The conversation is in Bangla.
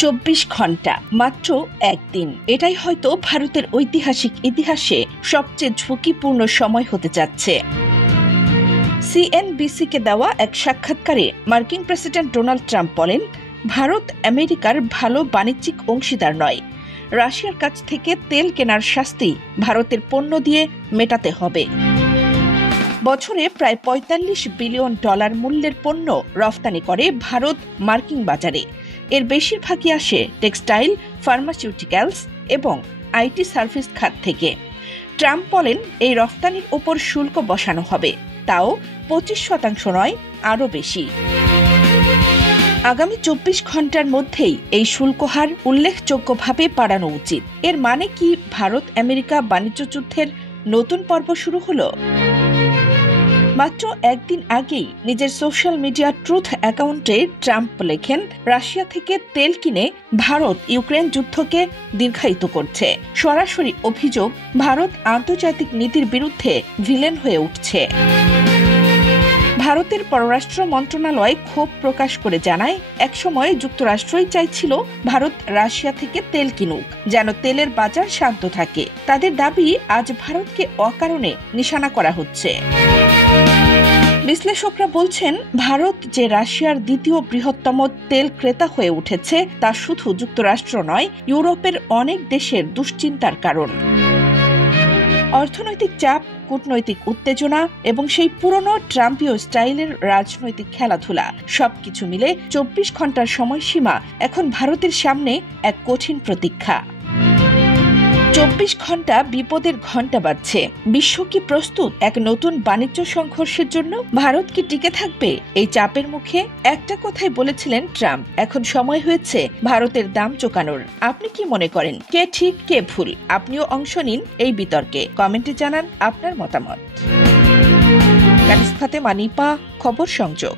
24 ঘন্টা, মাত্র একদিন। এটাই হয়তো ভারতের ঐতিহাসিক ইতিহাসে সবচেয়ে ঝুঁকিপূর্ণ সময় হতে যাচ্ছে। সিএনবিসিকে দেওয়া এক সাক্ষাৎকারে মার্কিন প্রেসিডেন্ট ডোনাল্ড ট্রাম্প বলেন, ভারত আমেরিকার ভালো বাণিজ্যিক অংশীদার নয়। রাশিয়ার কাছ থেকে তেল কেনার শাস্তি ভারতের পণ্য দিয়ে মেটাতে হবে। বছরে প্রায় $45 বিলিয়ন মূল্যের পণ্য রফতানি করে ভারত মার্কিন বাজারে। এর বেশিরভাগই আসে টেক্সটাইল, ফার্মাসিউটিক্যালস এবং আইটি সার্ভিস খাত থেকে। ট্রাম্প বলেন, এই রফতানির ওপর শুল্ক বসানো হবে, তাও 25% নয়, আরও বেশি। আগামী 24 ঘন্টার মধ্যেই এই শুল্ক হার উল্লেখযোগ্যভাবে বাড়ানো উচিত। এর মানে কি ভারত আমেরিকা বাণিজ্য যুদ্ধের নতুন পর্ব শুরু হলো? মাত্র একদিন আগেই নিজের সোশ্যাল মিডিয়া ট্রুথ অ্যাকাউন্টে ট্রাম্প লেখেন, রাশিয়া থেকে তেল কিনে ভারত ইউক্রেন যুদ্ধকে দীর্ঘায়িত করছে। সরাসরি অভিযোগ, ভারত আন্তর্জাতিক নীতির বিরুদ্ধে ভিলেন হয়ে উঠছে। ভারতের পররাষ্ট্র মন্ত্রণালয় ক্ষোভ প্রকাশ করে জানায়, একসময় যুক্তরাষ্ট্রই চাইছিল ভারত রাশিয়া থেকে তেল কিনুক, যেন তেলের বাজার শান্ত থাকে। তাদের দাবি, আজ ভারতকে অকারণে নিশানা করা হচ্ছে। বিশ্লেষকরা বলছেন, ভারত যে রাশিয়ার দ্বিতীয় বৃহত্তম তেল ক্রেতা হয়ে উঠেছে তা শুধু যুক্তরাষ্ট্র নয়, ইউরোপের অনেক দেশের দুশ্চিন্তার কারণ। অর্থনৈতিক চাপ, কূটনৈতিক উত্তেজনা এবং সেই পুরনো ট্রাম্পীয় স্টাইলের রাজনৈতিক খেলাধুলা, সবকিছু মিলে 24 ঘন্টার সময়সীমা এখন ভারতের সামনে এক কঠিন প্রতীক্ষা। 24 ঘন্টা বিপদের ঘন্টা বাজছে। বিশ্ব কি প্রস্তুত এক নতুন বাণিজ্য সংঘর্ষের জন্য? ভারত কি টিকে থাকবে এই চাপের মুখে? একটা কথাই বলেছিলেন ট্রাম্প, এখন সময় হয়েছে ভারতের দাম চোকানোর। আপনি কি মনে করেন, কে ঠিক কে ভুল? আপনিও অংশ নিন এই বিতর্কে, কমেন্টে জানান আপনার মতামত। ফাতেমা নিপা, খবর সংযোগ।